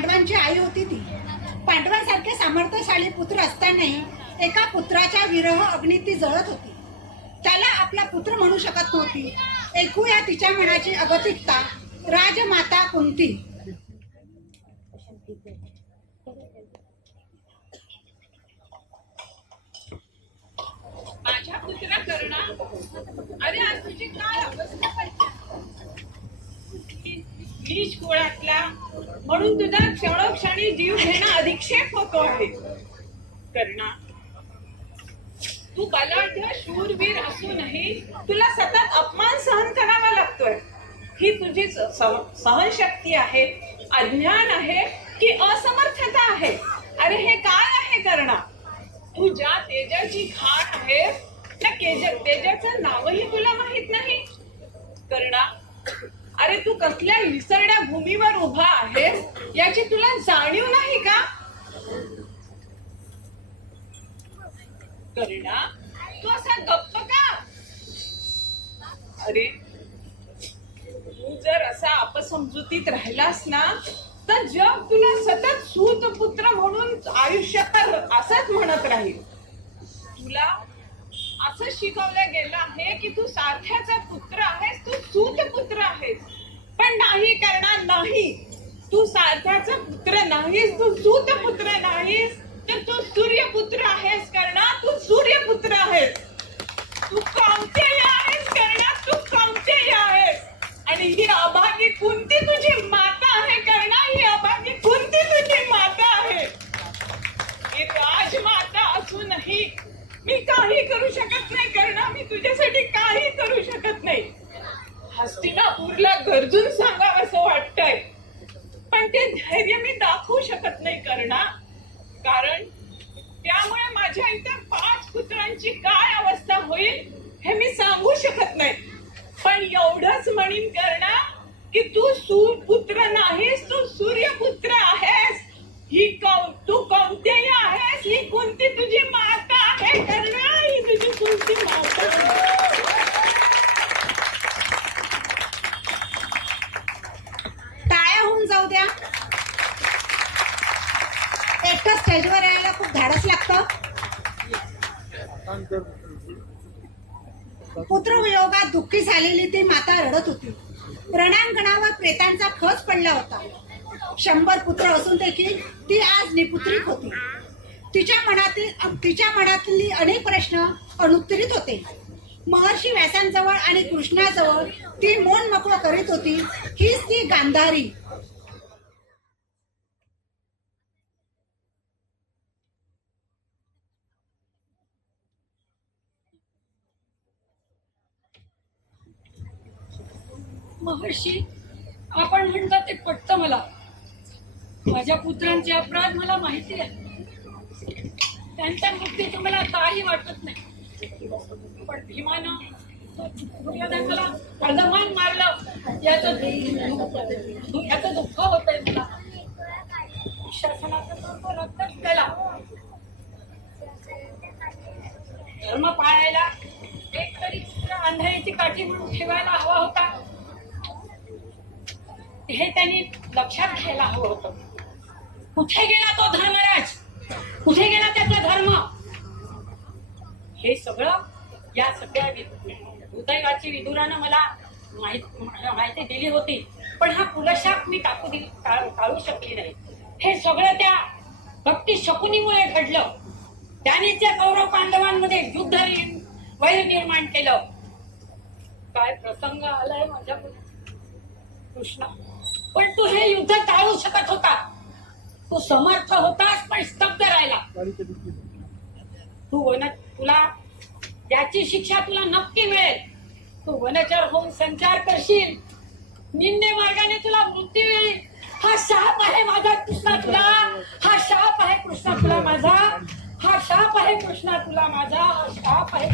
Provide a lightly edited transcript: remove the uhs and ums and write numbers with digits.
पांडवांची आई होती ती. पांडवांसारखे सामर्थ्यशाली पुत्र असतानाही एका पुत्राच्या विरह अग्नीत ती जळत होती. त्याला आपला पुत्र म्हणू शकत नव्हती. ऐकूया तिच्या मनाची अगतिकता. राजमाता कुंती. माझ्या पुत्रा कर्णा, अरे आज तुझी काय अवस्था पाहिजे. नीच कुळातला म्हणून तुझा क्षणोक्षणी जीव घेणं अधिक्षेप होतो आहे. कर्णा, तू बलाढ्य शूरवीर असूनही तुला सतत अपमान सहन करावा लागतोय. ही तुझी सहनशक्ती आहे, अज्ञान आहे की असमर्थता आहे? अरे हे काय आहे कर्णा? तू ज्या तेजाची खाण आहे त्या तेजाचं नावही तुला माहित नाही. कर्णा, अरे तू कसल्या निसरड्या भूमीवर उभा आहेस याची तुला जाणीव नाही का? कर्णा, तू असा गप्प का? अरे तू जर असा अपसमजुतीत राहिलास ना तर जग तुला सतत सूत पुत्र म्हणून आयुष्यात असंच म्हणत राहील. तुला असं शिकवलं गेलं आहे की तू सारथ्याचा पुत्र आहेस, तू सूत पुत्र आहेस. पण नाही करणार नाही, तू सारथ्याचा पुत्र नाहीस, तू सूत पुत्र नाहीस, तर तू सूर्यपुत्र आहेस. करणार तू सूर्यपुत्र आहेस. तू कौंतेय आहेस करणार, तू कौंतेय आहेस. आणि ही अभागी कुंती तुझी माता आहे. करणार ही अभागी कुंती तुझी माता आहे. ही राजमाता असूनही मी काही करू शकत नाही. करणार मी तुझ्यासाठी काही करू शकत नाही. हस्तिनापूरला गरजून सांगावं असं वाटतंय, पण ते धैर्य मी दाखवू शकत नाही करणार. कारण त्यामुळे माझ्या इतर 5 पुत्रांची काय अवस्था होईल हे मी सांगू शकत नाही. पण एवढंच म्हणीन करणार की तू सूर्यपुत्र नाहीस, तू सूर्यपुत्र आहेस. तू कौंतेय आहेस. ही कुंती तुझी माता आहे. करणार ही तुझी कुंती माता आहे. टाळ्या होऊन जाऊ द्या. एकटं स्टेजवर यायला खूप धाडस लागतं. पुत्रवियोगात दुःखी झालेली ती माता रडत होती. रणांगणावर प्रेतांचा खच पडला होता. 100 पुत्र असून देखील ती आज निपुत्रिक होती. तिच्या मनातली अनेक प्रश्न अनुत्तरित होते. महर्षी व्यासांजवळ आणि कृष्णाजवळ ती मौन मोकळं करीत होती. हीच ती गांधारी. महर्षी, आपण म्हणता ते पटतं मला. माझ्या पुत्रांचे अपराध मला माहिती आहे. त्यांच्या मृत्यूचं मला काही वाटत नाही. पण भीमानं दुर्योधनाला अर्धमान मारलं याचं दुःख होतंय मला. शासनाचा तो रक्तच केला. धर्म पाळायला एक तरी अंधारीची काठी म्हणून ठेवायला हवा होता. हे त्यांनी लक्षात घ्यायला हवं होतं. कुठे गेला तो धर्मराज? कुठे गेला त्याचा धर्म? हे सगळं या सगळ्या दुर्दैवाची विदुरानं मला माहिती दिली होती. पण हा कुलशाप मी टाळू शकली नाही. हे सगळं त्या भक्ती शकुनीमुळे घडलं. त्याने त्या कौरव पांडवांमध्ये युद्ध वैर निर्माण केलं. काय प्रसंग आलाय माझ्या कृष्णा. पण तू हे युद्ध टाळू शकत होता. तू समर्थ होतास पण स्तब्ध राहिला. तुला याची शिक्षा तुला नक्की मिळेल. तू वनचर होऊन संचार करशील. निम्ने मार्गाने तुला मृत्यू येईल. हा शाप आहे माझा कृष्णा तुला. हा शाप आहे कृष्णा तुला माझा. हा शाप आहे कृष्णा तुला माझा. हा शाप आहे.